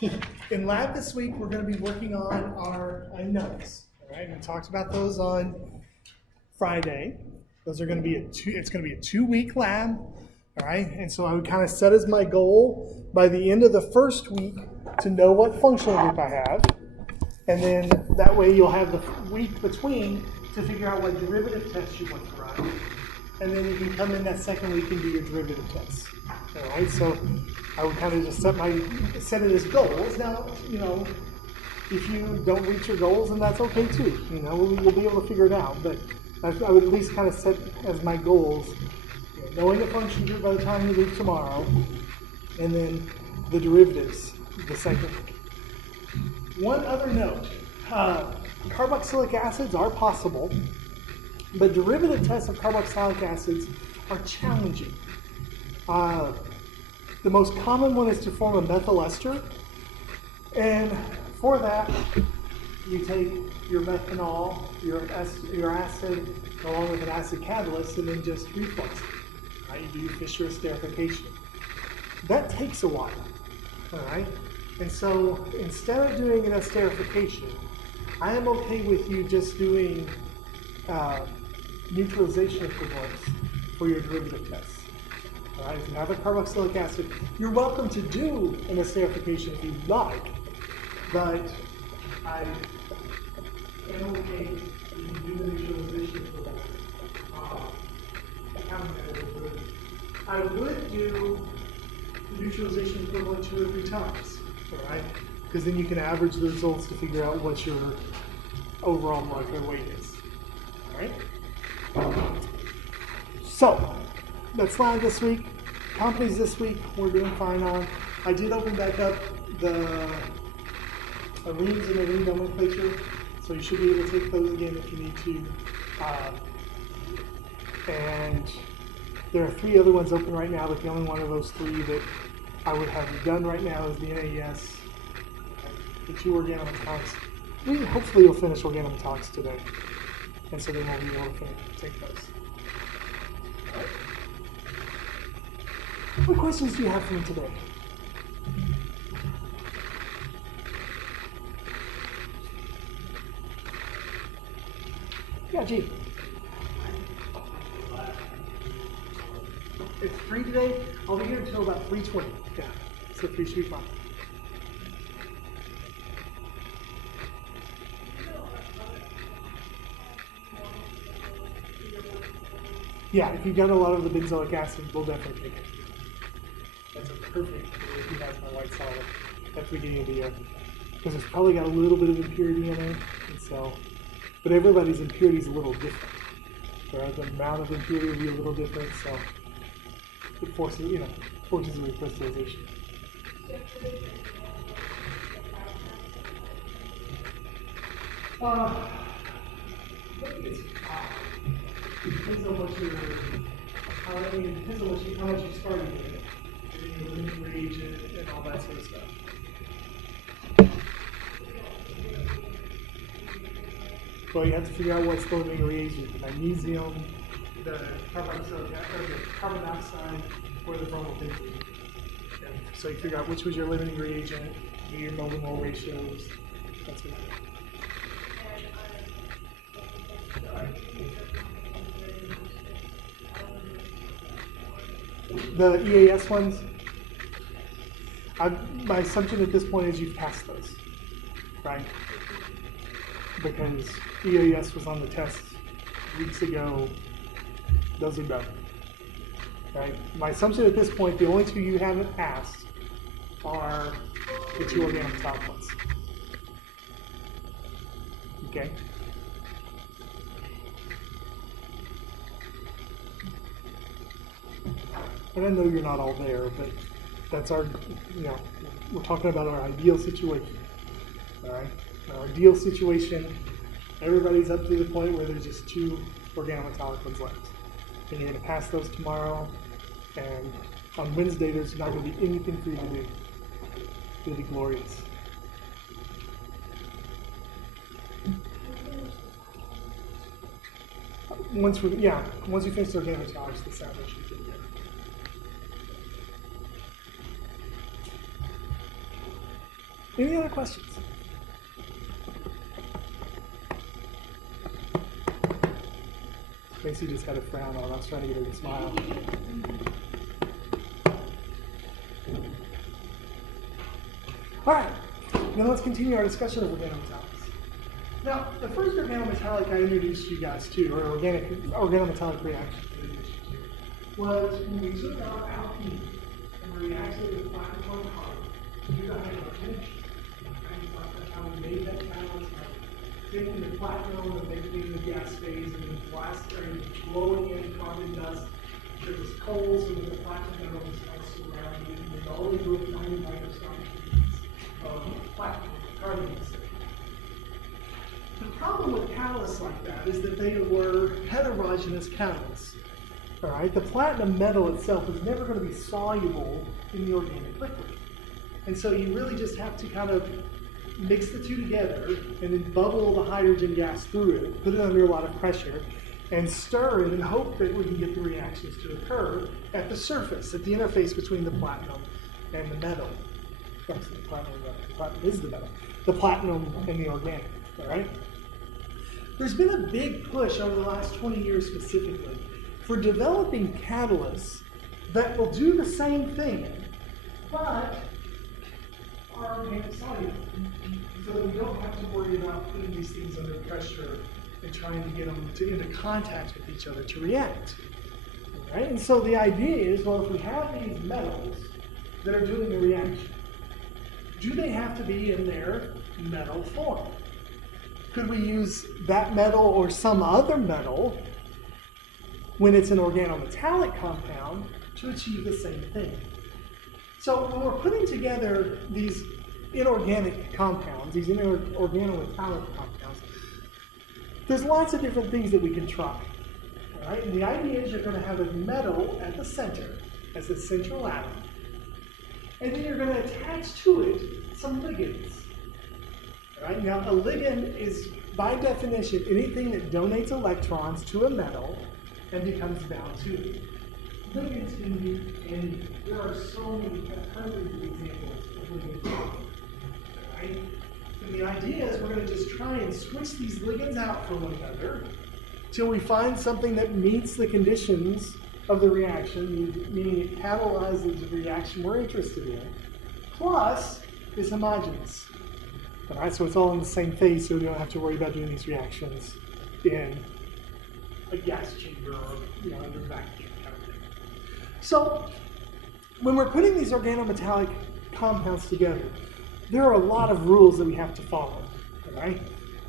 In lab this week, we're going to be working on our notes. All right, we talked about those on Friday. Those are going to be it's going to be a 2-week lab. All right, and so I would kind of set as my goal by the end of the first week to know what functional group I have, and then that way you'll have the week between to figure out what derivative tests you want to run, and then you can come in that second week and do your derivative tests. All right, so I would kind of just set it as goals. Now, if you don't reach your goals, then that's okay too. We'll be able to figure it out. But I would at least kind of set as my goals, knowing the function group by the time you leave tomorrow, and then the derivatives the second week. One other note, carboxylic acids are possible, but derivative tests of carboxylic acids are challenging. The most common one is to form a methyl ester, and for that, you take your methanol, your acid, along with an acid catalyst, and then just reflux it. Right? You do your Fischer esterification. That takes a while, all right? And so instead of doing an esterification, I am okay with you just doing neutralization equivalents for your derivative tests. All right, if you have a carboxylic acid, you're welcome to do an esterification if you like, but I am okay if you do the neutralization equivalent. I would do the neutralization equivalent 2 or 3 times, all right? Because then you can average the results to figure out what your overall molecular weight is, all right? So, that's lab this week. Companies this week, we're doing fine on. I did open back up the arenes and arene nomenclature, so you should be able to take those again if you need to. And there are 3 other ones open right now, but the only one of those 3 that I would have done right now is the NAES, the 2 organometallics. Hopefully you'll finish organometallics today, and so then we'll be able to take those. All right. What questions do you have for me today? Yeah, G. It's free today. I'll be here until about 3:20. Yeah, so 3 should be fine. Yeah, if you've got a lot of the benzoic acid, we'll definitely take it. That's a perfect if you have my white solid at the beginning of the year. Because it's probably got a little bit of impurity in it, and so, but everybody's impurity is a little different. Right? The amount of impurity will be a little different, so it forces a recrystallization. It depends on what you're, it depends on how much you started with it. Your limiting reagent and all that sort of stuff. Well, you have to figure out what's the limiting reagent: the magnesium, the carbon dioxide, or the bromobenzene. And so you figure out which was your limiting reagent, do your molar-mole ratios, that sort of thing. The EAS ones, my assumption at this point is you've passed those, right? Because EAS was on the test weeks ago, those are done, right? My assumption at this point, the only 2 you haven't passed are the 2 organometallic ones, okay? And I know you're not all there, but that's our, we're talking about our ideal situation, all right? Our ideal situation, everybody's up to the point where there's just 2 organometallic ones left. And you're going to pass those tomorrow, and on Wednesday there's not going to be anything for you to do. It'll be glorious. Once we finish the organometallics, the sample should be there. Any other questions? Macy just had a frown on. I was trying to get her to smile. All right, now let's continue our discussion of organometallics. Now, the first organometallic I introduced you guys to, or organometallic reaction I introduced you to, was when we took our alkene and reacted with platinum carbon to do the hydrogenation. We talked about how we made that catalyst by taking the platinum and making it in the gas phase and then blowing in carbon dust. There was coals and then the platinum metal was kind of surrounding it, and then all the little tiny microscopic beads of platinum carbon. The problem with catalysts like that is that they were heterogeneous catalysts. All right, the platinum metal itself is never going to be soluble in the organic liquid. And so you really just have to kind of mix the two together and then bubble the hydrogen gas through it, put it under a lot of pressure, and stir it and hope that we can get the reactions to occur at the surface, at the interface between the platinum and the metal. Actually, the platinum is the metal. The platinum and the organic, all right? There's been a big push over the last 20 years specifically for developing catalysts that will do the same thing, but are organic soluble, so that we don't have to worry about putting these things under pressure and trying to get them into contact with each other to react. All right? And so the idea is, well, if we have these metals that are doing a reaction, do they have to be in their metal form? Could we use that metal or some other metal when it's an organometallic compound to achieve the same thing? So when we're putting together these inorganic compounds, these organometallic compounds, there's lots of different things that we can try. All right? And the idea is you're going to have a metal at the center as the central atom. And then you're going to attach to it some ligands. All right? Now, a ligand is, by definition, anything that donates electrons to a metal and becomes bound to it. Ligands can be anything. There are so many, hundreds of examples of ligands. Right? And the idea is we're going to just try and switch these ligands out from one another till we find something that meets the conditions of the reaction, meaning it catalyzes the reaction we're interested in, plus is homogeneous. All right, so it's all in the same phase, so we don't have to worry about doing these reactions in a gas chamber or under vacuum kind of thing. So when we're putting these organometallic compounds together, there are a lot of rules that we have to follow, all right?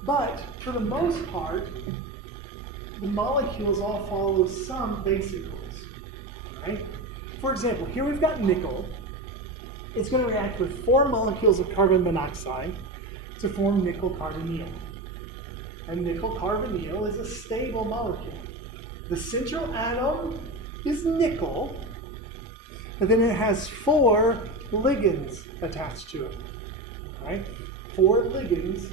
But for the most part, the molecules all follow some basic rules, all right? For example, here we've got nickel. It's going to react with 4 molecules of carbon monoxide to form nickel carbonyl. And nickel carbonyl is a stable molecule. The central atom is nickel, and then it has 4 ligands attached to it. Right? 4 ligands,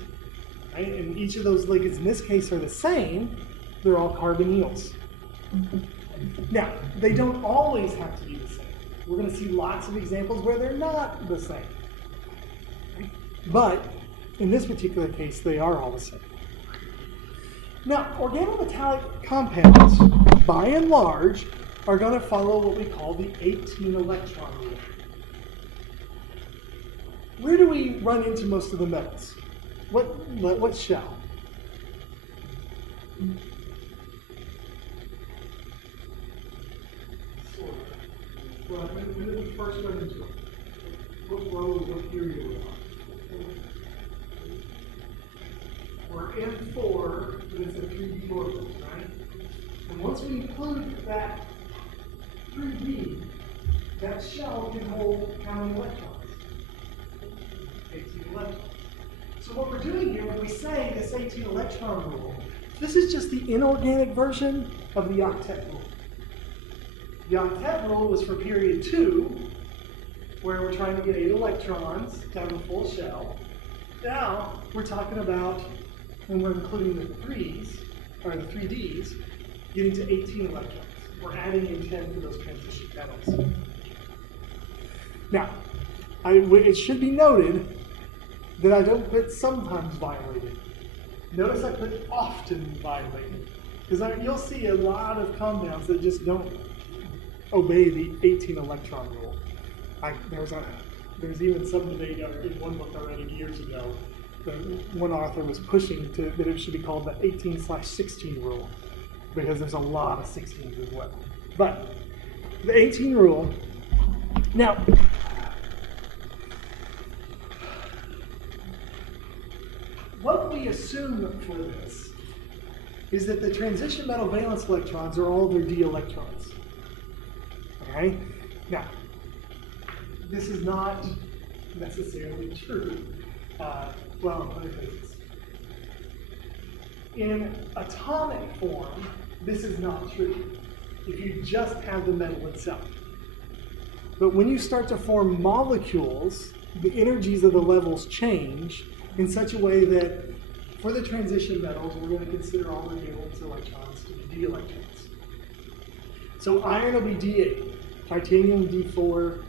right? And each of those ligands in this case are the same. They're all carbonyls. Now, they don't always have to be the same. We're going to see lots of examples where they're not the same. Right? But in this particular case, they are all the same. Now, organometallic compounds, by and large, are going to follow what we call the 18 electron rule. Where do we run into most of the metals? What shell? Well, when did we first run into it? What row, what period are we on? We're M4, but it's a 3D orbital, right? And once we include that 3D, that shell can hold how many electrons? 18 electrons. So what we're doing here, when we say this 18 electron rule, this is just the inorganic version of the octet rule. The octet rule was for period 2, where we're trying to get 8 electrons to have a full shell. Now, we're talking about, when we're including the 3s, or the 3Ds, getting to 18 electrons. We're adding in 10 for those transition metals. Now, it should be noted that I don't put sometimes violated. Notice I put often violated. Because you'll see a lot of compounds that just don't obey the 18 electron rule. There's even some debate in one book I read years ago. One author was pushing that it should be called the 18/16 rule, because there's a lot of 16s as well. But the 18 rule, now, what we assume for this is that the transition metal valence electrons are all their d electrons. Okay? Now, this is not necessarily true. Well, let me put this. In atomic form, this is not true if you just have the metal itself. But when you start to form molecules, the energies of the levels change in such a way that for the transition metals, we're going to consider all the valence electrons to be d electrons. So iron will be d8, titanium d4,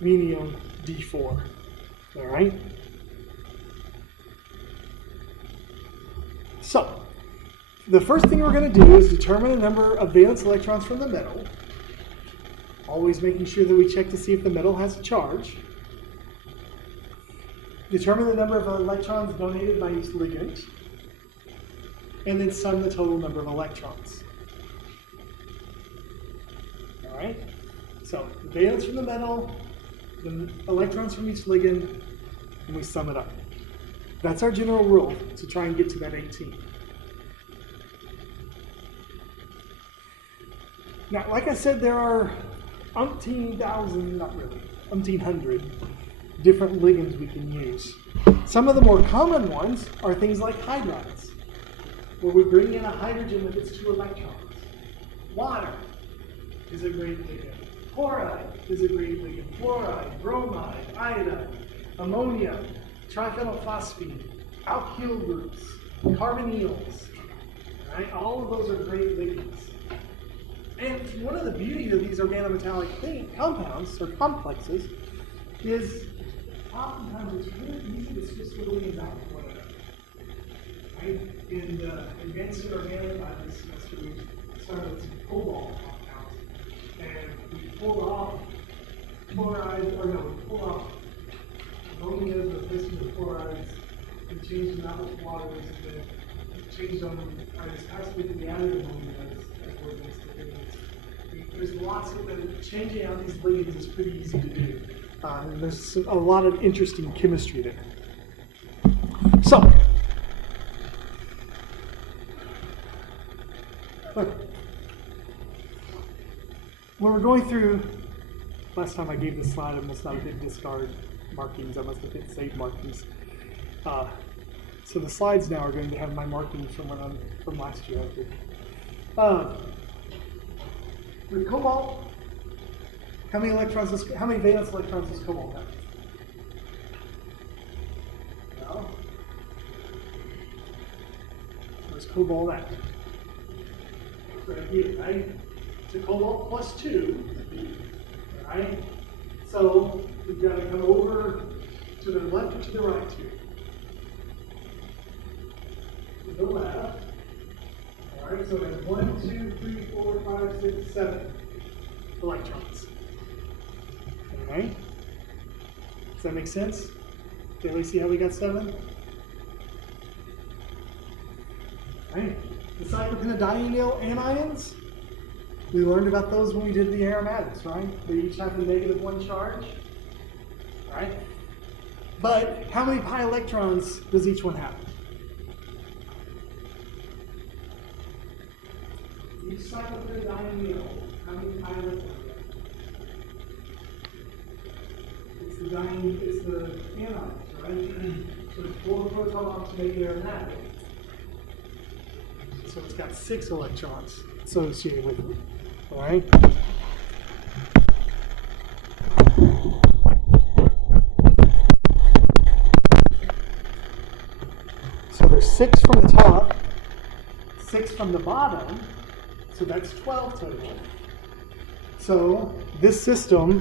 medium d4. All right? So, the first thing we're going to do is determine the number of valence electrons from the metal, always making sure that we check to see if the metal has a charge. Determine the number of electrons donated by each ligand, and then sum the total number of electrons. All right? So, the valence from the metal, the electrons from each ligand, and we sum it up. That's our general rule to try and get to that 18. Now, like I said, there are umpteen hundred different ligands we can use. Some of the more common ones are things like hydrides, where we bring in a hydrogen with its 2 electrons. Water is a great ligand. Chloride is a great ligand. Fluoride, bromide, iodide, ammonia, triphenylphosphine, alkyl groups, carbonyls. Right? All of those are great ligands. And one of the beauties of these organometallic compounds or complexes is oftentimes it's really easy to switch the ligands out of one another. Right? In advanced inorganic by this semester, we started with some cobalt compounds, and we pulled off ammonias, replaced them with chlorides, and changed them out with waters, and then changed them, actually the added ammonia as we're against the ligands. There's lots of changing out these ligands is pretty easy to do. And there's a lot of interesting chemistry there. So, when we're going through, last time I gave this slide, I must not have hit discard markings, I must have hit save markings. So the slides now are going to have my markings from last year, I think. With cobalt, how many valence electrons does cobalt have? Well, where's cobalt at? Right here, right? So cobalt plus 2, right? So we've got to come over to the left or to the right here. To the left. All right, so there's 1, 2, 3, 4, 5, 6, 7 electrons. All right? Does that make sense? Did we see how we got 7? All right. The cyclopentadienyl anions, we learned about those when we did the aromatics, right? They each have a -1 charge, right? But how many pi electrons does each one have? Each cyclopentadienyl, how many pi electrons? It's the anions, right? So it's 4 proton off to make it aromatic. So it's got 6 electrons associated with it. All right? So there's 6 from the top, 6 from the bottom, so that's 12 total. So this system,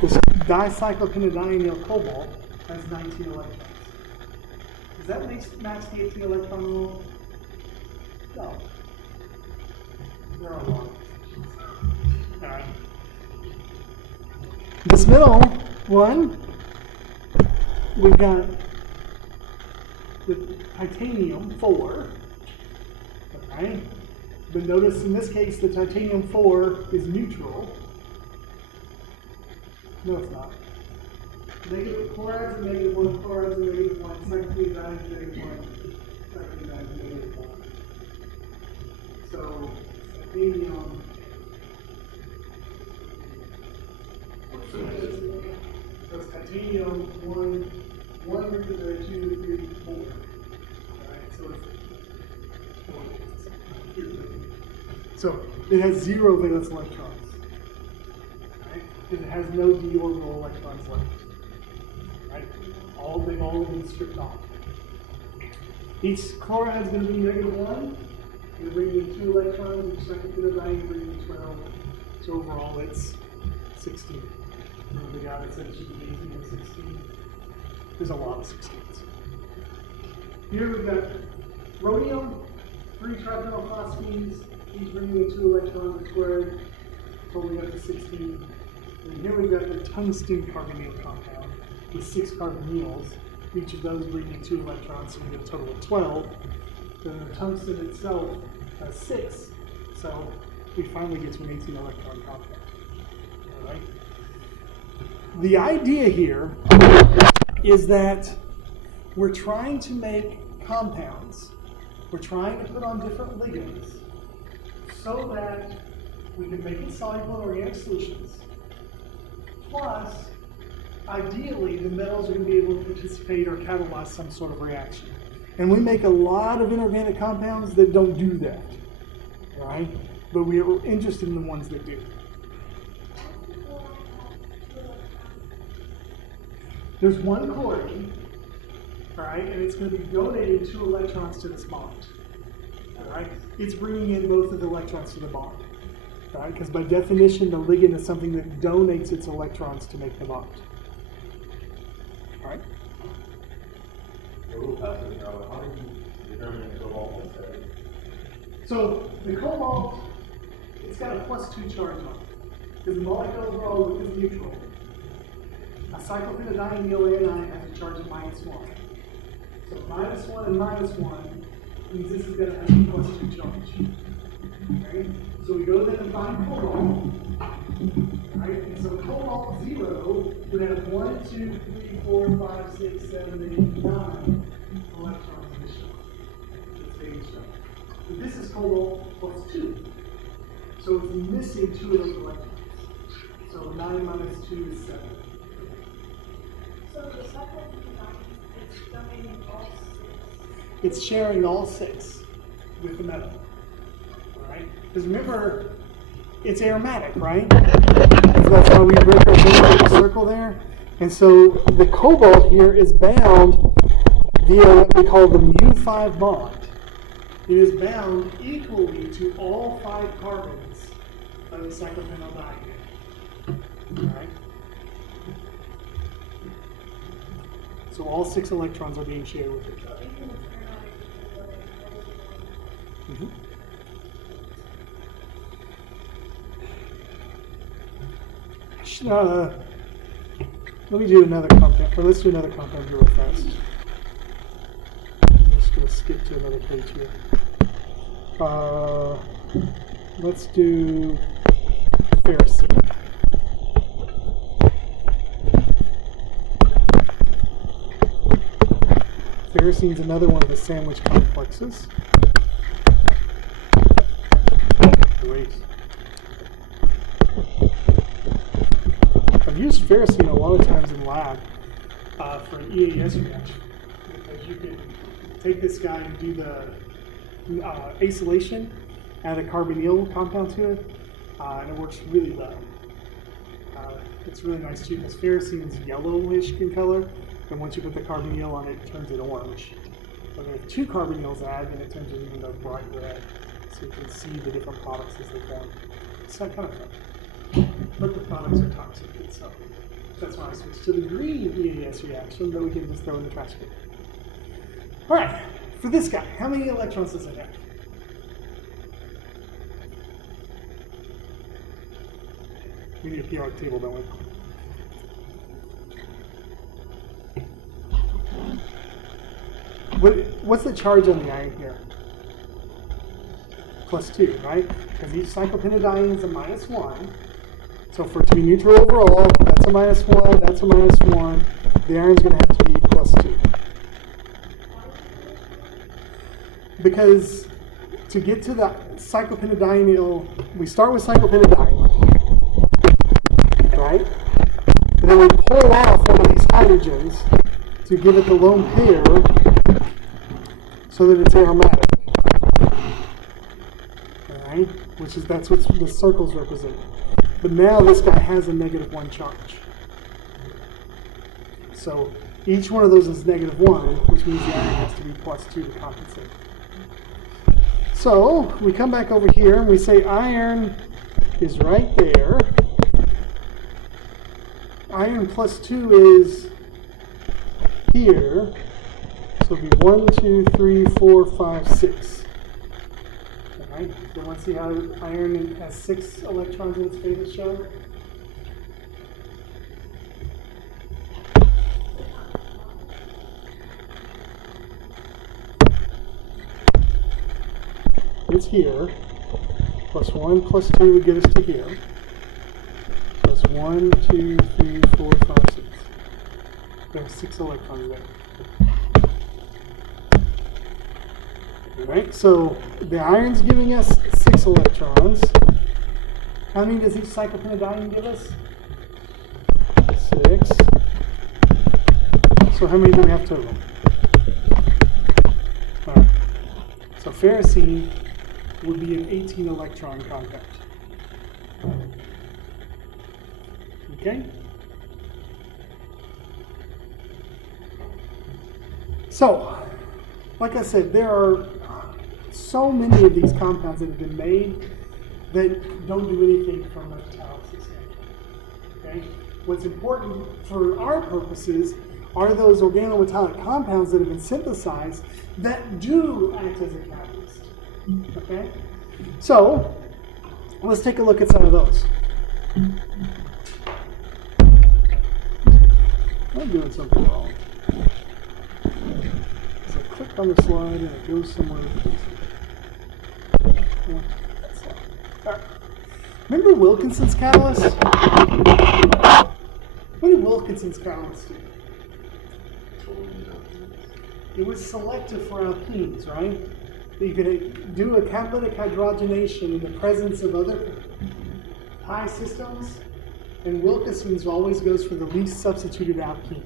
this dicyclopentadienyl cobalt, has 19 electrons. Does that match the 18 electron rule? No. There are a lot of exceptions. All right. This middle one, we've got the titanium-4. Okay. But notice in this case, the titanium-4 is neutral. No, it's not. Negative chlorides are -1, chlorides are -1, cyclopentadiene is -1, cyclopentadiene is -1. So, titanium. So it's titanium 1 because there are 2, 3, 4. Alright, so it's so it has 0 valence electrons. Right? Because it has no d orbital electrons left. Right? They've all been stripped off. Each chloride is going to be -1. You're bringing in 2 electrons, each cyclopentadiene bringing in 12. So overall it's 16. Remember the guy that said it should be 18 and 16? There's a lot of 16s. Here we've got rhodium, 3 triphenylphosphines, each bringing in 2 electrons each squared, totaling up to 16. And here we've got the tungsten carbonyl compound with 6 carbonyls, each of those bringing 2 electrons, so we get a total of 12. Then the tungsten itself has 6, so we finally get to an 18 electron compound. All right. The idea here is that we're trying to make compounds. We're trying to put on different ligands so that we can make it soluble in organic solutions. Plus, ideally, the metals are going to be able to participate or catalyze some sort of reaction. And we make a lot of inorganic compounds that don't do that, right? But we are interested in the ones that do. There's one chlorine, all right, and it's going to be donating 2 electrons to this bond, all right? It's bringing in both of the electrons to the bond, all right? Because by definition, the ligand is something that donates its electrons to make the bond, all right? How do you determine cobalt instead? So the cobalt, it's got a +2 charge on it, because the molecules are all is neutral. A cyclopentadienyl anion has a charge of -1. So -1 and -1 means this is going to have a +2 charge. Okay? So we go then and find cobalt. Right? And so cobalt 0 would have 1, 2, 3, 4, 5, 6, 7, 8, 9 electrons in the shell. But this is cobalt +2. So it's missing 2 of those electrons. So 9 minus 2 is 7. So the cyclopentadiene is donating all 6. It's sharing all 6 with the metal. Alright? Because remember, it's aromatic, right? So that's why we break our little circle there. And so the cobalt here is bound via what we call the mu5 bond. It is bound equally to all 5 carbons of the cyclopentadiene. Alright? So all 6 electrons are being shared with each other. Mm-hmm. Let me do another compound, or let's do another compound here real fast. I'm just going to skip to another page here. Let's do ferrocene. Ferrocene is another one of the sandwich complexes. Great. I've used ferrocene a lot of times in lab for an EAS reaction, because you can take this guy and do the acylation, add a carbonyl compound to it, and it works really well. It's really nice too, because ferrocene is yellowish in color, and once you put the carbonyl on it, it turns it orange. But if 2 carbonyls add, then it turns it even a bright red, so you can see the different products as they form. It's kind of fun. But the products are toxic, so That's why I switched to the green EAS reaction that we can just throw in the trash can. All right, for this guy, how many electrons does it have? We need a periodic table, don't we? What's the charge on the iron here? +2, right? Because each cyclopentadiene is a -1. So for it to be neutral overall, that's a -1, that's a -1. The iron's going to have to be +2. Because to get to the cyclopentadienyl, we start with cyclopentadiene, right? And then we pull off one of these hydrogens to give it the lone pair so that it's aromatic. Alright? That's what the circles represent. But now this guy has a -1 charge. So each one of those is -1, which means the iron has to be +2 to compensate. So we come back over here and we say iron is right there. Iron +2 is here. So it'll be 1, 2, 3, 4, 5, 6. Alright, you want to see how iron has 6 electrons in its favorite shell? It's here. +1, +2 would get us to here. So it's 1, 2, 3, 4, 5, 6. There's 6 electrons there. Alright, so the iron's giving us 6 electrons. How many does each cyclopentadiene give us? 6. So how many do we have total? Alright. So ferrocene would be an 18 electron compound. Okay? So, like I said, there are so many of these compounds that have been made that don't do anything from a catalysis standpoint. Okay? What's important for our purposes are those organometallic compounds that have been synthesized that do act as a catalyst. Okay? So, let's take a look at some of those. I'm doing something wrong. So I click on the slide and it goes somewhere. Right. Remember Wilkinson's catalyst? What did Wilkinson's catalyst do? It was selective for alkenes, right? You could do a catalytic hydrogenation in the presence of other pi systems, and Wilkinson's always goes for the least substituted alkene.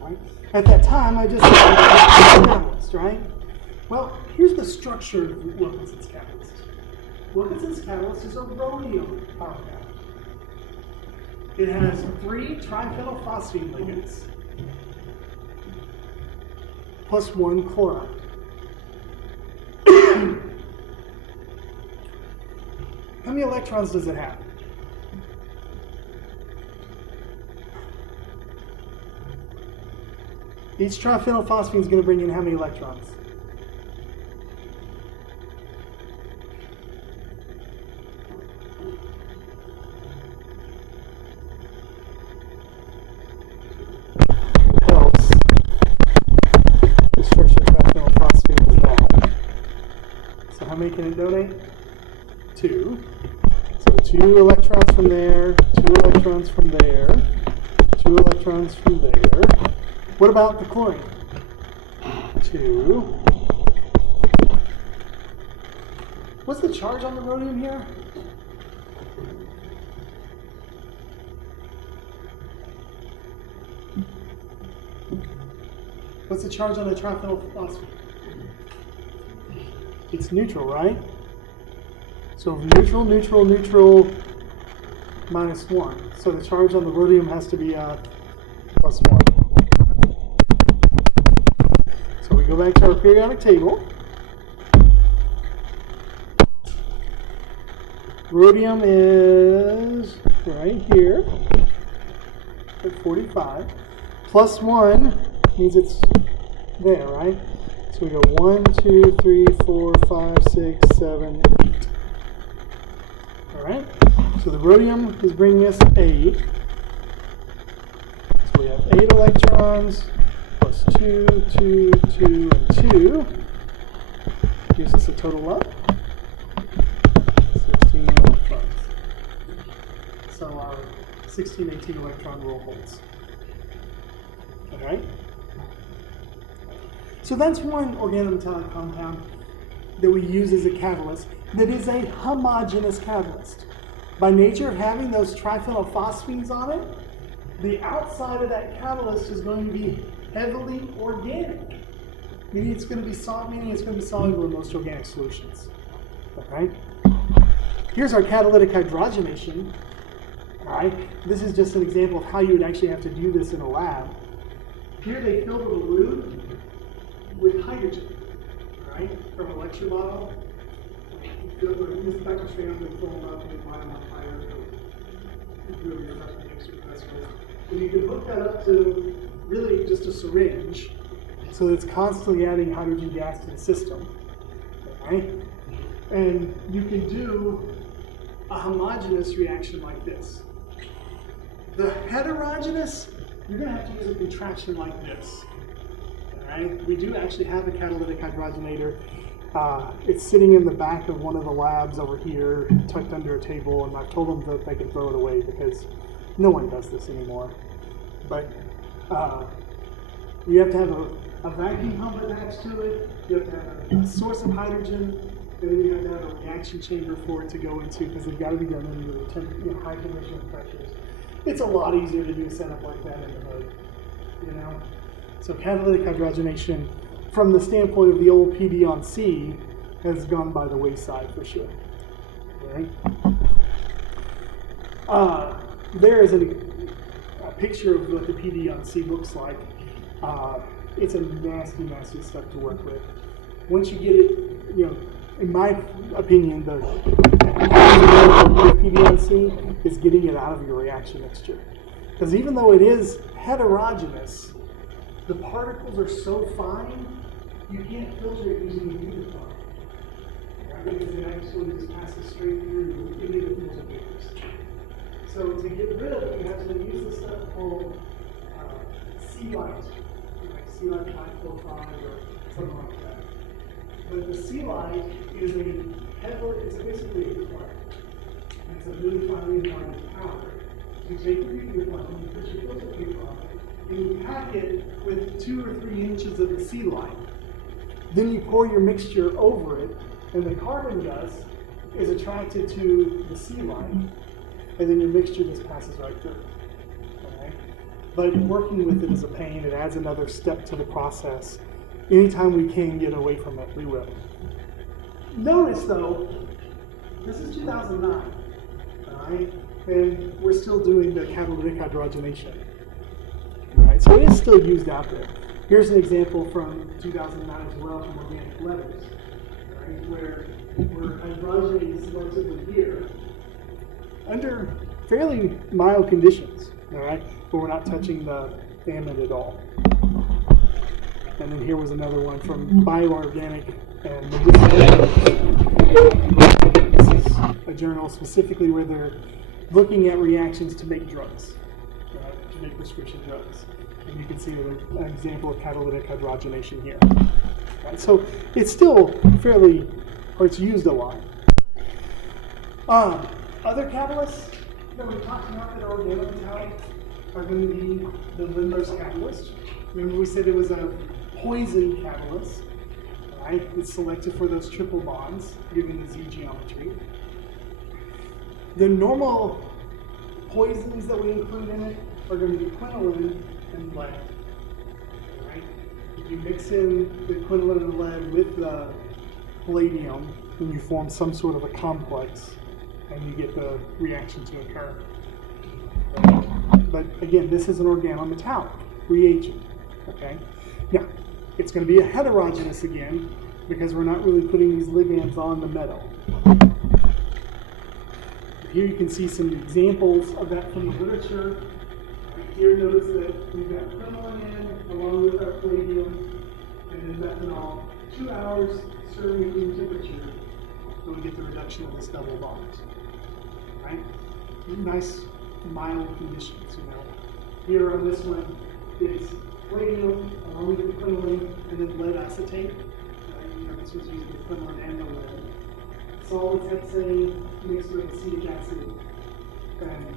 Right? At that time, I just said catalyst, right? Well, here's the structure of Wilkinson's catalyst. Wilkinson's catalyst is a rhodium compound. It has 3 triphenylphosphine ligands plus 1 chloride. How many electrons does it have? Each triphenylphosphine is going to bring in how many electrons? It helps. The structure of triphenylphosphine is that. So how many can it donate? 2. So 2 electrons from there, 2 electrons from there, 2 electrons from there. What about the chlorine? 2. What's the charge on the rhodium here? What's the charge on the triphenylphosphine? It's neutral, right? So neutral, neutral, neutral, -1. So the charge on the rhodium has to be +1. So we go back to our periodic table. Rhodium is right here. at 45. Plus 1 means it's there, right? So we go 1, 2, 3, 4, 5, 6, 7, 8. All right? So the rhodium is bringing us 8. So we have 8 electrons plus 2, 2, 2, and 2. Gives us a total of 16 electrons. So our 16, 18 electron roll holds. All right? So that's one organometallic compound that we use as a catalyst that is a homogeneous catalyst. By nature of having those triphenylphosphines on it, the outside of that catalyst is going to be heavily organic. Meaning it's going to be soluble in most organic solutions. All right? Here's our catalytic hydrogenation. All right? This is just an example of how you would actually have to do this in a lab. Here they fill the balloon with hydrogen, right? From a lecture bottle. This spectrogram would fill them up with modifier. And you can hook that up to really just a syringe, so it's constantly adding hydrogen gas to the system, right? And you can do a homogeneous reaction like this. The heterogeneous, you're going to have to use a contraption like this. Right? We do actually have a catalytic hydrogenator. It's sitting in the back of one of the labs over here, tucked under a table, and I've told them that they can throw it away because no one does this anymore. But you have to have a vacuum pump attached to it, you have to have a source of hydrogen, and then you have to have a reaction chamber for it to go into because they've got to be done under high condition pressures. It's a lot easier to do a setup like that in the hood, you know? So catalytic hydrogenation, from the standpoint of the old PD on C, has gone by the wayside for sure. Right? There is a picture of what the PD on C looks like. It's a nasty, nasty stuff to work with. Once you get it, you know, in my opinion, the PD on C is getting it out of your reaction mixture. Because even though it is heterogeneous, the particles are so fine, you can't filter it using a unitron. Because it actually just passes straight through any of the filter papers. So to get rid of it, you have to use this stuff called C-Light, like C-Light 545 or something like that. But the C-Light is it's basically a card. It's a really finely bonded powder. So you take your unitron, you put your filter paper on it, and you pack it with 2 or 3 inches of the C-Light. Then you pour your mixture over it, and the carbon dust is attracted to the C-Light, and then your mixture just passes right through. Okay? But working with it is a pain. It adds another step to the process. Anytime we can get away from it, we will. Notice though, this is 2009, all right? And we're still doing the catalytic hydrogenation. Right, so it is still used out there. Here's an example from 2009 as well from organic letters, right, where we're hydrogenating selectively here under fairly mild conditions, all right, but we're not touching the amide at all. And then here was another one from Bioorganic and Medicinal. This is a journal specifically where they're looking at reactions to make drugs. To make prescription drugs. And you can see an example of catalytic hydrogenation here. Right, so it's still fairly, or it's used a lot. Other catalysts that we talked about that are organometallic are going to be the Lindlar's catalyst. Remember we said it was a poison catalyst, right? It's selected for those triple bonds, given the Z geometry. The normal poisons that we include in it are going to be quinoline and lead. Right? If you mix in the quinoline and lead with the palladium, then you form some sort of a complex, and you get the reaction to occur. Right? But again, this is an organometallic reagent. Okay? Now, it's going to be a heterogeneous again, because we're not really putting these ligands on the metal. Here you can see some examples of that from the literature. Here, notice that we've got crinoline in along with our palladium and then methanol. 2 hours stirring at room temperature, so we get the reduction of this double bond. Right? Nice, mild conditions, you know. Here on this one, it's palladium along with the crinoline and then lead acetate. You know, this was using the crinoline and the lead. Solids hexane mixed with acetic acid, and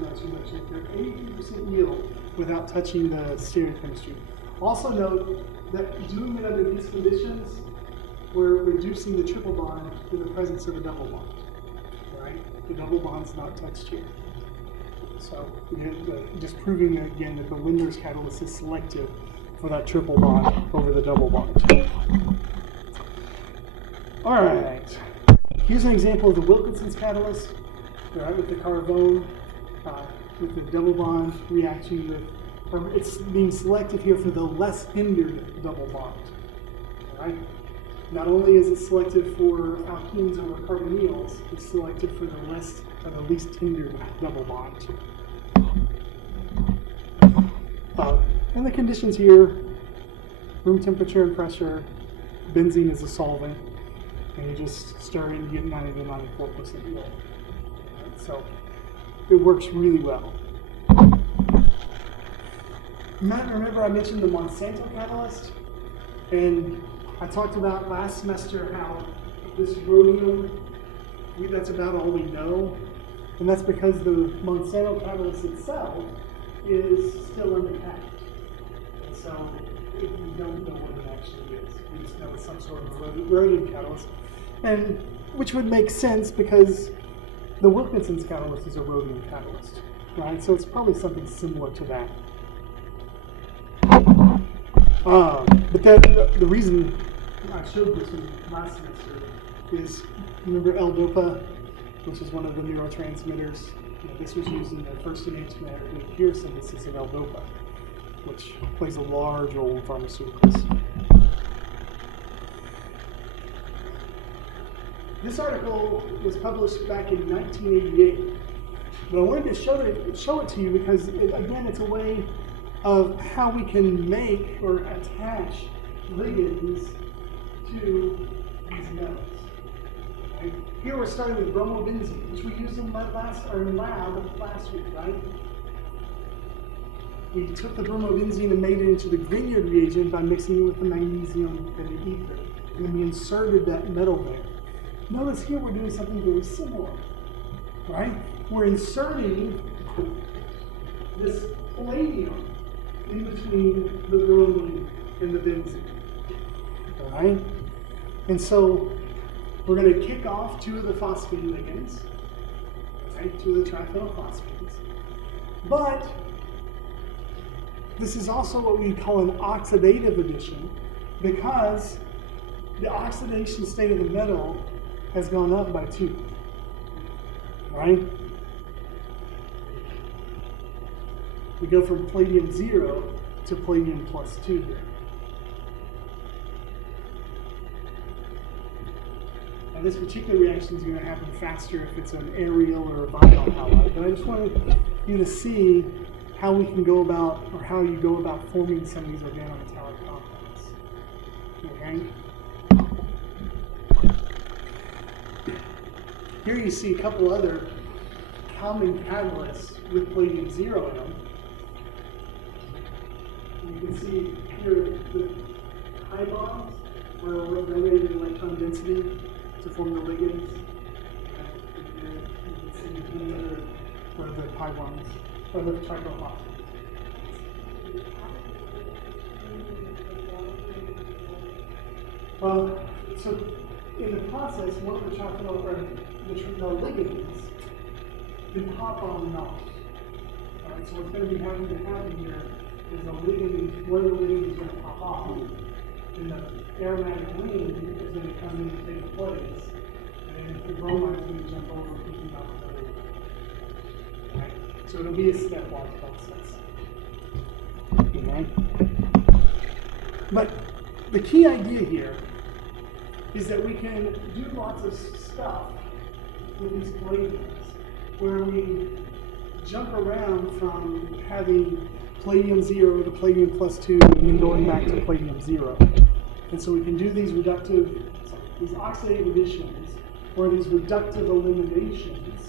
not too much in there. 83% yield without touching the stereochemistry. Also note that doing it under these conditions, we're reducing the triple bond in the presence of a double bond. Right? The double bond's not touched here. So just proving again that the Linder's catalyst is selective for that triple bond over the double bond. All right, here's an example of the Wilkinson's catalyst, right, with the carbone, with the double bond reaction with, or it's being selective here for the less hindered double bond. All right, not only is it selective for alkenes over carbonyls, it's selective for the least hindered double bond. And the conditions here: room temperature and pressure, benzene is a solvent. And you just stir in, you get 90 to 94% yield. So it works really well. Remember I mentioned the Monsanto catalyst? And I talked about last semester how this rhodium, that's about all we know. And that's because the Monsanto catalyst itself is still under patent. And so we don't know what it actually is. We just know it's some sort of rhodium catalyst. And which would make sense because the Wilkinson's catalyst is a rhodium catalyst, right? So it's probably something similar to that. But the reason I showed this one last semester is, remember L-DOPA, which is one of the neurotransmitters? This was used in the first enantiomer nuclear synthesis of L-DOPA, which plays a large role in pharmaceuticals. This article was published back in 1988, but I wanted to show it to you because, again, it's a way of how we can make or attach ligands to these metals. Right? Here we're starting with bromobenzene, which we used in lab last week, right? We took the bromobenzene and made it into the Grignard reagent by mixing it with the magnesium and the ether, and then we inserted that metal there. Notice here we're doing something very similar, right? We're inserting this palladium in between the bromine and the benzene, all right? And so we're going to kick off 2 of the phosphine ligands, right? 2 of the triphenylphosphates. But this is also what we call an oxidative addition because the oxidation state of the metal has gone up by 2, right? We go from palladium 0 to palladium plus 2 here. Now this particular reaction is going to happen faster if it's an aerial or a vinyl halide, but I just wanted you to see how we can go about, or how you go about forming some of these organometallic compounds. Okay? Here you see a couple other common catalysts with palladium 0 in them. You can see here the pi bonds where we're related in electron density to form the ligands. You can see here where the pi bonds, or the triphenylphosphates. Well, so in the process, one of the triphenyl ligands can pop on and off. All right, so what's going to be having to happen here is one of the ligands is going to pop off, and the aromatic ring is going to come in and take place, and the bromide is going to jump over and picking up the other one. All right, so it'll be a stepwise process. Okay. But the key idea here is that we can do lots of stuff with these palladiums where we jump around from having palladium 0 to palladium +2 and then going back to palladium 0. And so we can do these these oxidative additions or these reductive eliminations,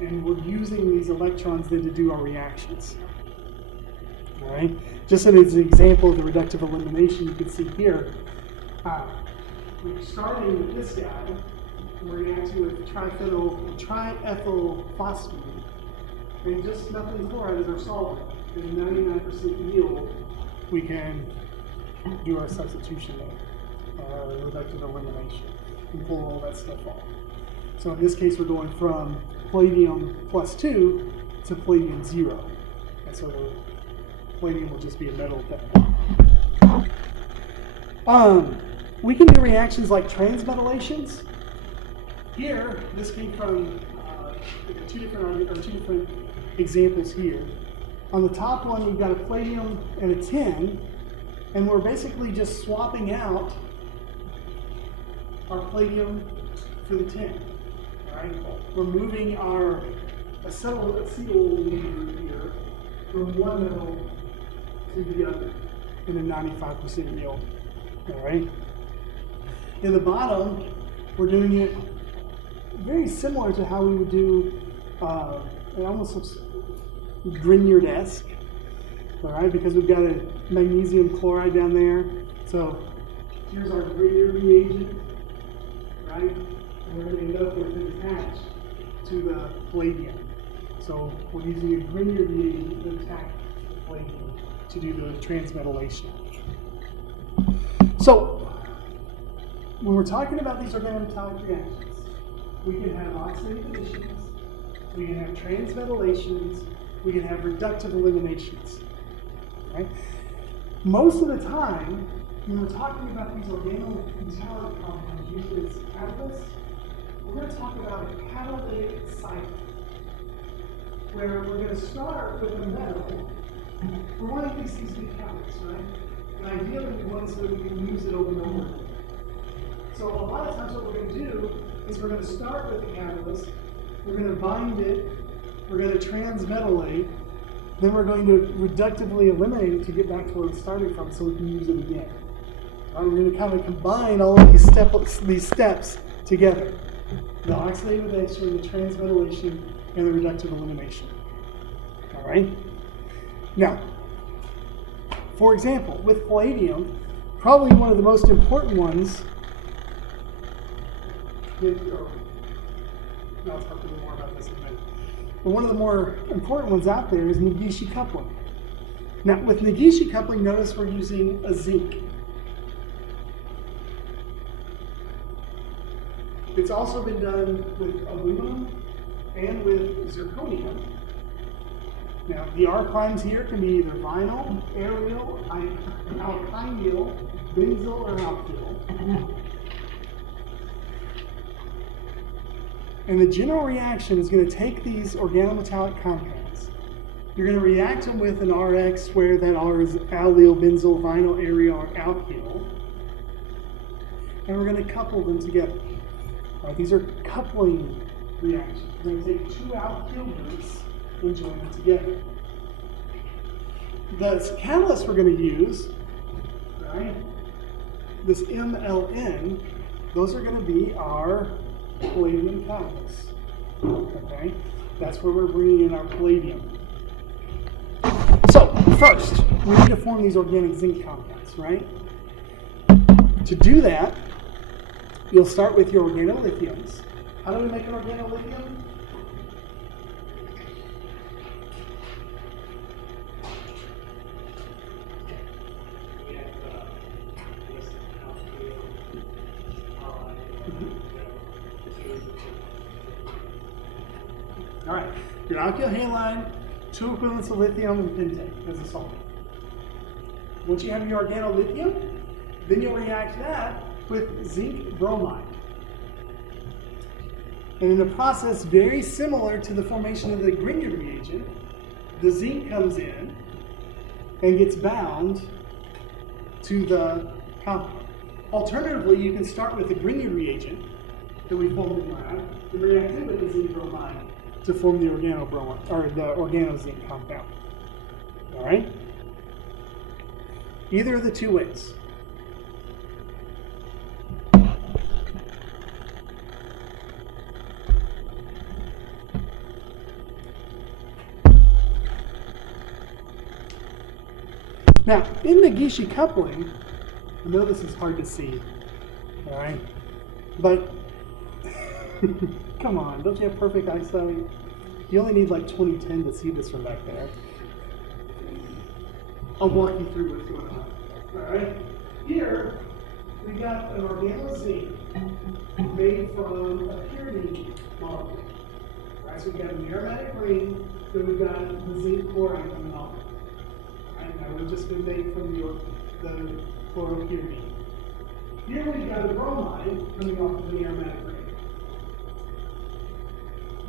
and we're using these electrons then to do our reactions. All right? Just as an example of the reductive elimination, you can see here, we're starting with this guy, and we're reacting with triethyl phosphine, and just methyl chloride is our solvent. And 99% yield, we can do our substitution there, our reductive elimination, and pull all that stuff off. So in this case, we're going from palladium +2 to palladium 0. And so palladium will just be a metal at that point. We can do reactions like transmetallations. Here, this came from two different examples here. On the top one, we've got a palladium and a tin, and we're basically just swapping out our palladium for the tin. All right? We're moving our acetyl group here from one metal to the other in a 95% yield. All right? In the bottom, we're doing it very similar to how we would do, it almost looks Grignard-esque, all right, because we've got a magnesium chloride down there. So here's our Grignard reagent, right? And we're going to end up with it attached to the palladium. So we're using a Grignard reagent to attack the palladium to do the transmetallation. So when we're talking about these organometallic reactions, we can have oxidative additions, we can have transmetallations, we can have reductive eliminations. Right? Most of the time, when we're talking about these organometallic compounds, usually it's catalysts, we're going to talk about a catalytic cycle, where we're going to start with a metal. We want to use these big catalysts, right? And ideally, we want it so that we can use it over and over again. So a lot of times what we're going to do is we're going to start with the catalyst, we're going to bind it, we're going to transmetallate, then we're going to reductively eliminate it to get back to where it started from so we can use it again. We're going to kind of combine all of these steps together. The oxidative addition, the transmetallation, and the reductive elimination. All right? Now, for example, with palladium, probably one of the most important ones, I'll talk a little more about this in a minute. But one of the more important ones out there is Negishi coupling. Now, with Negishi coupling, notice we're using a zinc. It's also been done with aluminum and with zirconium. Now, the R primes here can be either vinyl, aryl, alkynyl, benzyl, or alkyl. And the general reaction is going to take these organometallic compounds. You're going to react them with an RX where that R is allyl, benzyl, vinyl, aryl, or alkyl. And we're going to couple them together. All right, these are coupling reactions. We're going to take two alkyl groups and join them together. The catalyst we're going to use, right, this MLN, those are going to be our palladium catalysts. Okay, that's where we're bringing in our palladium. So first, we need to form these organic zinc compounds, right? To do that, you'll start with your organolithiums. How do we make an organolithium? All right, your alkyl halide, 2 equivalents of lithium and pentane as a solvent. Once you have your organolithium, then you'll react that with zinc bromide. And in a process very similar to the formation of the Grignard reagent, the zinc comes in and gets bound to the compound. Alternatively, you can start with the Grignard reagent that we formed in lab and react it with the zinc bromide to form the organobromine, or the organozinc compound. All right? Either of the two ways. Now, in the Gishi coupling, I know this is hard to see, all right? But, come on, don't you have perfect eyesight? You only need like 20/10 to see this from back there. I'll walk you through what's going on. All right? Here, we got an organozinc made from a pyridine molecule. All right, so we got an aromatic ring, then we got the zinc chloride coming off. And that would have just been made from the chloropyridine. Here we've got a bromide coming off of the aromatic ring.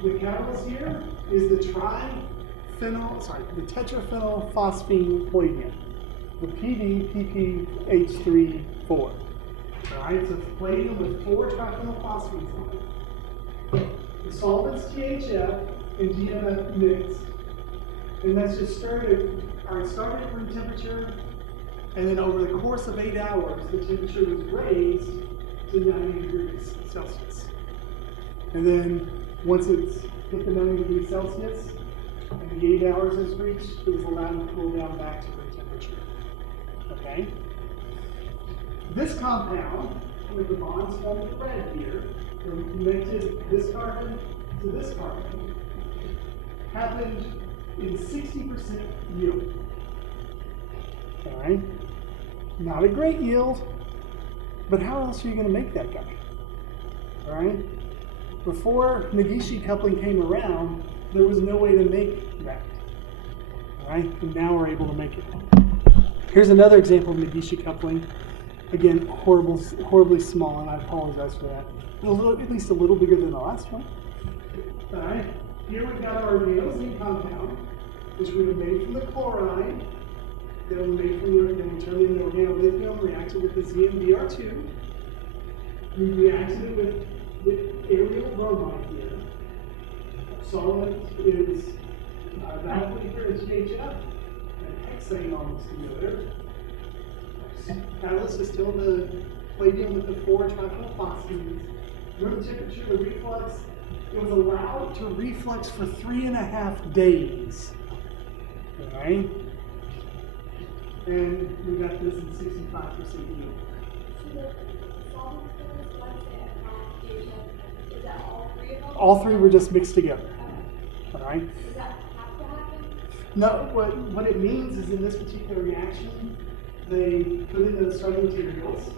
The catalyst here is the tetraphenyl phosphine palladium, the PDPPH3-4. Alright, so it's palladium with 4 triphenyl phosphines on it. The solvents THF and DMF mixed. And that's just started at room temperature, and then over the course of 8 hours, the temperature was raised to 90 degrees Celsius. And then once it's hit the 90 degrees Celsius, and the 8 hours is reached, it was allowed to cool down back to room temperature. Okay? This compound, with the bonds formed in red here, connected this carbon to this carbon, happened in 60% yield. All right? Not a great yield, but how else are you going to make that guy? All right? Before Negishi coupling came around, there was no way to make that. All right? And now we're able to make it. Here's another example of Negishi coupling. Again, horribly small, and I apologize for that. At least a little bigger than the last one. All right? Here we've got our organozinc compound, which we have made from the chloride. Then we turned it into organolithium, reacted with the ZnBr2. We reacted it with the aryl bromide here. Solvent is valproate and THF and hexane almost together. Catalyst is still the palladium with the 4 triphenyl phosphines. Room temperature, the reflux, it was allowed to reflux for 3.5 days. All right? And we got this in 65% yield. So the solvents for this, let's say THF, is that all 3 of them? All 3 were just mixed together. All right? Does that have to happen? No, what it means is in this particular reaction, they put in the starting materials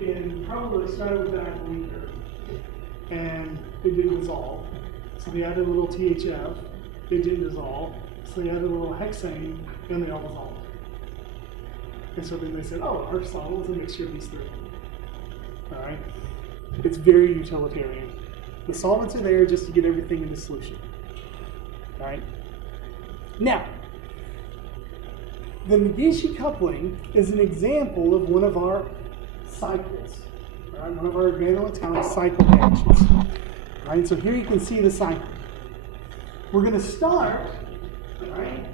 and probably started with that ether, and it didn't dissolve. So they added a little THF, it didn't dissolve. So they added a little hexane, and they all dissolved. And so then they said, oh, our solid is a mixture of these 3. All right? It's very utilitarian. The solvents are there just to get everything into solution. All right? Now, the Negishi coupling is an example of one of our cycles, right? One of our organometallic cycle reactions. Right? So here you can see the cycle. We're going to start, right,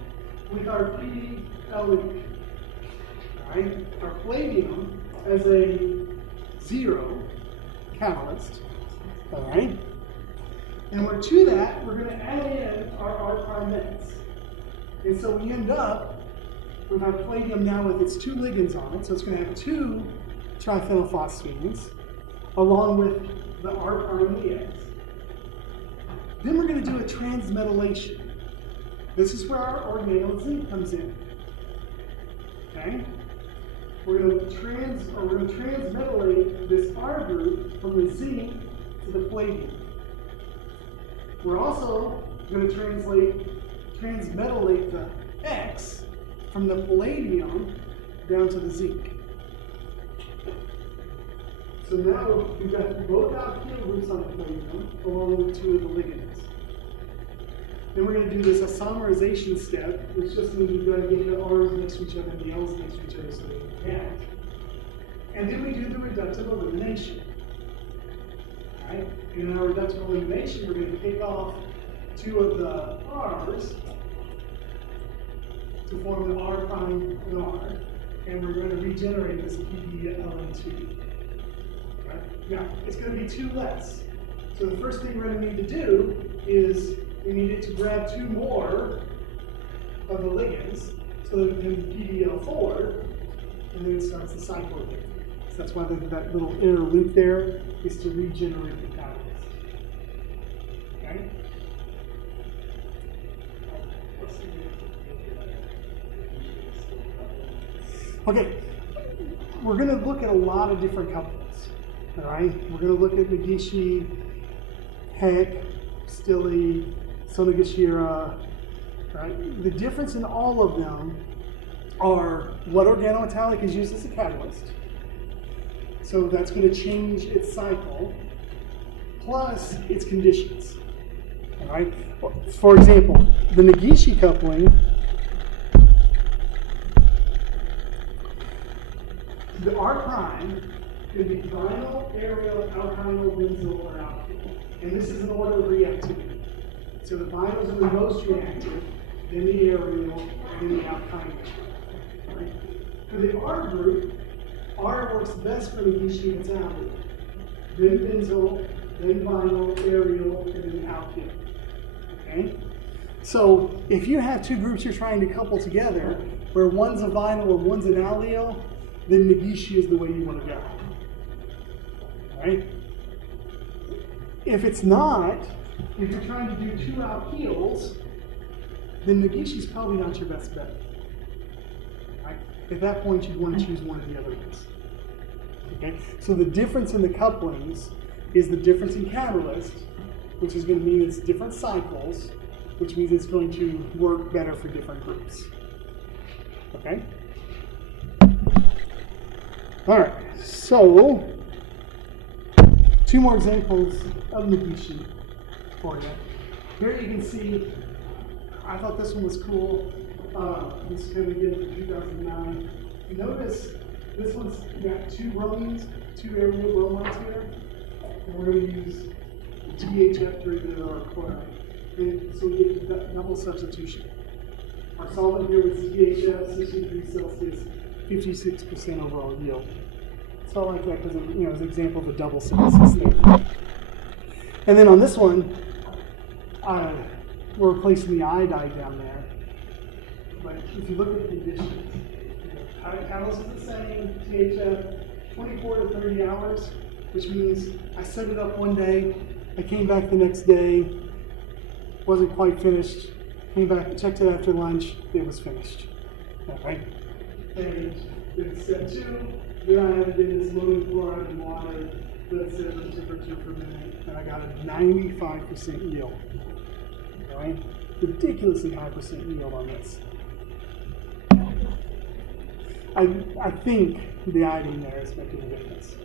with our PDL, right? Our palladium as a 0 catalyst, all right? And to that, we're going to add in our R-meds. And so we end up with our palladium now with its 2 ligands on it, so it's going to have 2 triphenylphosphines along with the R and the X. Then we're going to do a transmetallation. This is where our organozinc comes in. Okay? We're going to transmetallate this R group from the zinc to the palladium. We're also going to transmetallate the X from the palladium down to the zinc. So now we've got both alkyl groups on the palladium along with 2 of the ligands. Then we're going to do this isomerization step, which just means we've got to get the R's next to each other and the L's next to each other so they can react. And then we do the reductive elimination. Right? And in our reductive elimination, we're going to take off two of the R's to form the R prime and R, and we're going to regenerate this PDLN2. Right? Now, it's going to be two less. So the first thing we're going to need to do is we need to grab two more of the ligands so that we can PDL4, and then it starts the cycle again. So that's why that little inner loop there is to regenerate the catalyst. Okay? Okay, we're going to look at a lot of different couplings. All right, we're going to look at Negishi, Heck, Stille, Sonogashira. Right? The difference in all of them are what organometallic is used as a catalyst. So that's going to change its cycle, plus its conditions. All right. For example, the Negishi coupling, the R prime could be vinyl, aryl, alkyl, benzyl, or alkyl. And this is an order of reactivity. So the vinyls are the most reactive, then the aryl, and then the alkyl. Right? For the R group, R works best for Negishi and its alkyl. Then benzyl, then vinyl, aryl, and then alkyl. Okay? So if you have two groups you're trying to couple together, where one's a vinyl and one's an allele, then Negishi is the way you want to go. Right? If it's not, if you're trying to do two alkyls, then Negishi is probably not your best bet. Right? At that point, you'd want to choose one of the other ones. Okay? So the difference in the couplings is the difference in catalyst, which is going to mean it's different cycles, which means it's going to work better for different groups. Okay? All right, so two more examples of Negishi for you. Here you can see, I thought this one was cool. This is going to get from 2009. Notice this one's got two bromines, two aryl bromides here, and we're going to use THF derivative of our chloride. And so we get double substitution. Our solvent here was THF, 60 degrees Celsius, 56% overall yield. So I like that because it's an example of a double synthesis there. And then on this one, we're replacing the iodide down there. But if you look at the conditions, catalyst is the same, THF, 24 to 30 hours, which means I set it up one day, I came back the next day, wasn't quite finished, came back, checked it after lunch, it was finished. Okay? And then step 2, then I added in this ammonium chloride and water, let's set the temperature for a minute, and I got a 95% yield. Right? Ridiculously high percent yield on this. I think the iodine there is making a difference.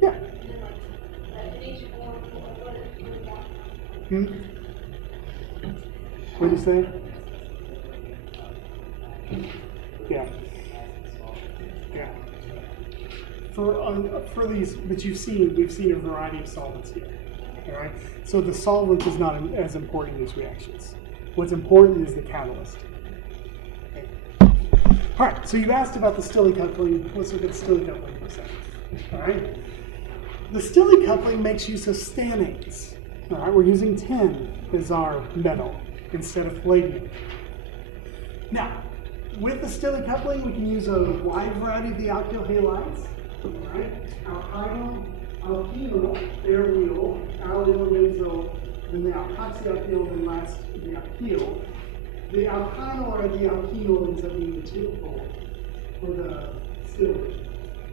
Yeah. What did you say? Yeah. Yeah. For these, but we've seen a variety of solvents here. All right. So the solvent is not as important in these reactions. What's important is the catalyst. Okay. All right. So you asked about the Stille coupling. Let's look at Stille coupling for a second. All right. The Stille coupling makes use of stanates. All right. We're using tin as our metal instead of palladium. Now, with the Stille coupling, we can use a wide variety of the alkyl halides. Right? Alkyl, alkenyl, aryl, allyl, benzyl, then the alkoxyalkyl, and last the alkyl. The alkyl or the alkenyl ends up being the typical for the Stille.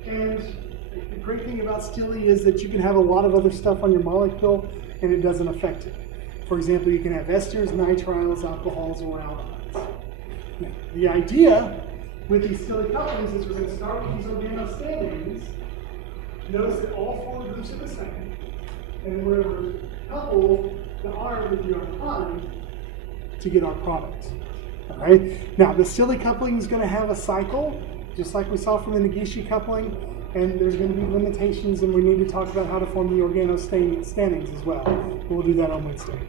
And the great thing about Stille is that you can have a lot of other stuff on your molecule and it doesn't affect it. For example, you can have esters, nitriles, alcohols, or aldehydes. Now, the idea with these Stille couplings is we're going to start with these organostananes. Notice that all four groups are the same. and we're going to couple the arm with your arm to get our product. All right. Now the Stille coupling is going to have a cycle, just like we saw from the Negishi coupling, and there's going to be limitations, and we need to talk about how to form the organo standings as well. We'll do that on Wednesday.